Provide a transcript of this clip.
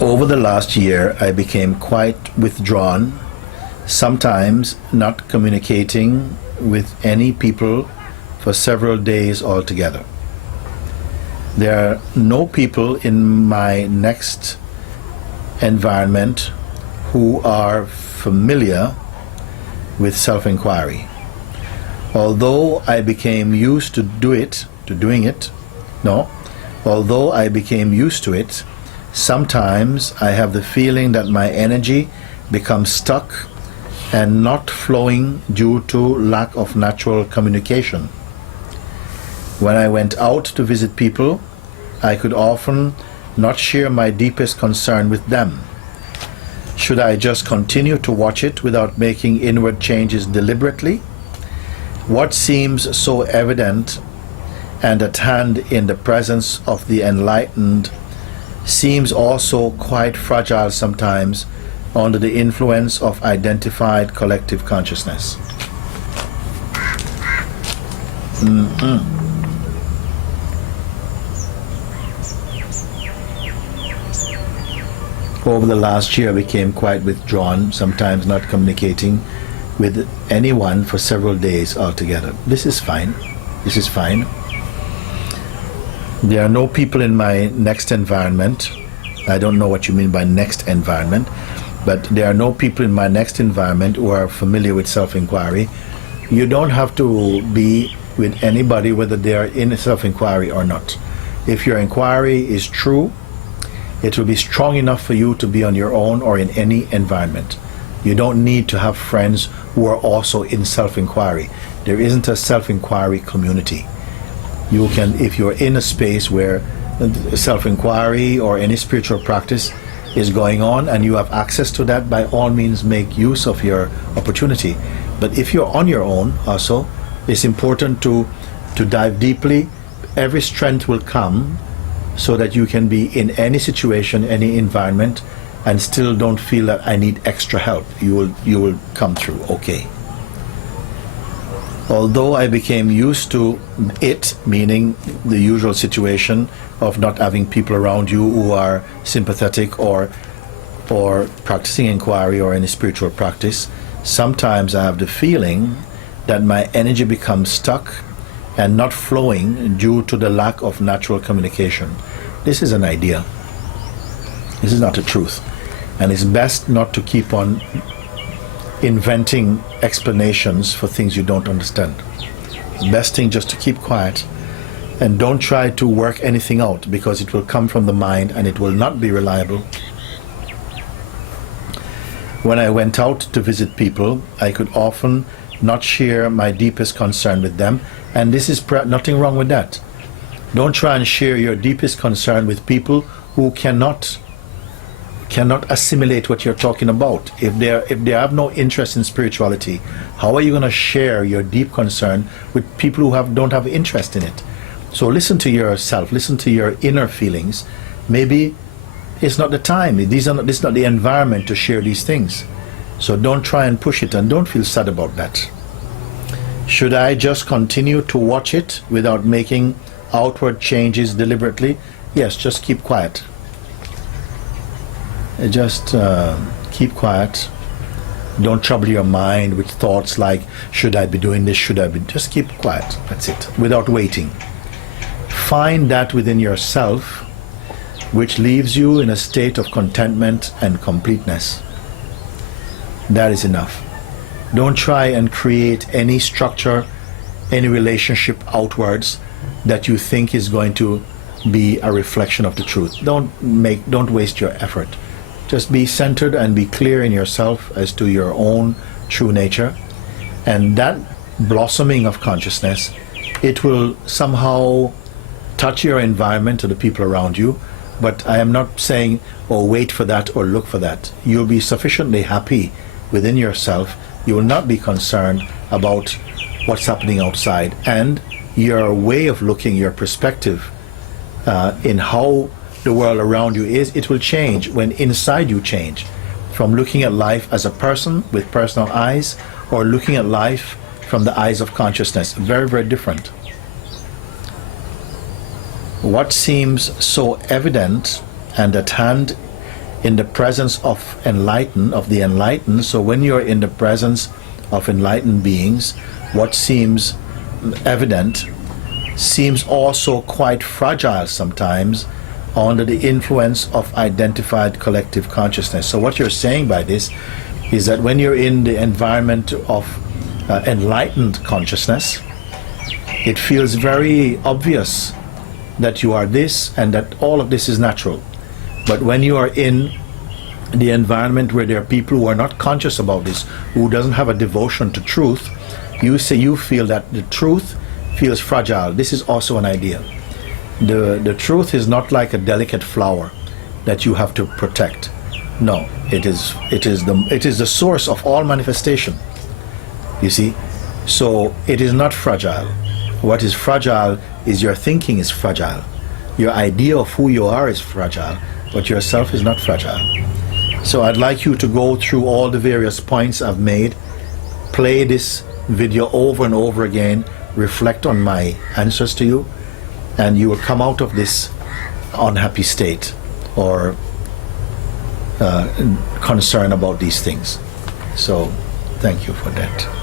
Over the last year, I became quite withdrawn, sometimes not communicating with any people for several days altogether. There are no people in my next environment who are familiar with self-inquiry. Although I became used to it, sometimes I have the feeling that my energy becomes stuck and not flowing due to lack of natural communication. When I went out to visit people, I could often not share my deepest concern with them. Should I just continue to watch it without making inward changes deliberately? What seems so evident and at hand in the presence of the enlightened seems also quite fragile sometimes under the influence of identified collective consciousness. Over the last year, I became quite withdrawn, sometimes not communicating with anyone for several days altogether. This is fine. There are no people in my next environment. I don't know what you mean by next environment, but there are no people in my next environment who are familiar with self-inquiry. You don't have to be with anybody whether they are in self-inquiry or not. If your inquiry is true, it will be strong enough for you to be on your own or in any environment. You don't need to have friends who are also in self-inquiry. There isn't a self-inquiry community. You can, if you're in a space where self-inquiry or any spiritual practice is going on and you have access to that, by all means make use of your opportunity. But if you're on your own also, it's important to dive deeply. Every strength will come so that you can be in any situation, any environment, and still don't feel that I need extra help. You will come through okay. Although I became used to it, meaning the usual situation of not having people around you who are sympathetic or practicing inquiry or any spiritual practice, sometimes I have the feeling that my energy becomes stuck and not flowing due to the lack of natural communication. This is an idea. This is not the truth. And it's best not to keep on inventing explanations for things you don't understand. The best thing just to keep quiet and don't try to work anything out, because it will come from the mind and it will not be reliable. When I went out to visit people, I could often not share my deepest concern with them, and this is nothing wrong with that. Don't try and share your deepest concern with people who cannot assimilate what you're talking about. If they have no interest in spirituality, how are you going to share your deep concern with people who don't have interest in it? So listen to yourself, listen to your inner feelings. Maybe it's not the time. This is not the environment to share these things. So don't try and push it, and don't feel sad about that. Should I just continue to watch it without making outward changes deliberately? Yes, just keep quiet. Just keep quiet. Don't trouble your mind with thoughts like, should I be doing this, just keep quiet. That's it, without waiting. Find that within yourself which leaves you in a state of contentment and completeness. That is enough. Don't try and create any structure, any relationship outwards that you think is going to be a reflection of the truth. Don't waste your effort. Just be centered and be clear in yourself as to your own true nature. And that blossoming of consciousness, it will somehow touch your environment or the people around you. But I am not saying, oh, wait for that or look for that. You'll be sufficiently happy within yourself. You will not be concerned about what's happening outside. And your way of looking, your perspective in how the world around you is, it will change when inside you change. From looking at life as a person with personal eyes, or looking at life from the eyes of consciousness. Very, very different. what seems so evident and at hand in the presence of the enlightened. So when you're in the presence of enlightened beings, what seems evident seems also quite fragile sometimes under the influence of identified collective consciousness. So what you're saying by this is that when you're in the environment of enlightened consciousness, it feels very obvious that you are this and that all of this is natural. But when you are in the environment where there are people who are not conscious about this, who doesn't have a devotion to truth, you feel that the truth feels fragile. This is also an ideal. The truth is not like a delicate flower that you have to protect. No, it is the source of all manifestation. You see, so it is not fragile. What is fragile is your thinking is fragile. Your idea of who you are is fragile, but yourself is not fragile. So I'd like you to go through all the various points I've made, play this video over and over again, reflect on my answers to you, and you will come out of this unhappy state or concern about these things. So thank you for that.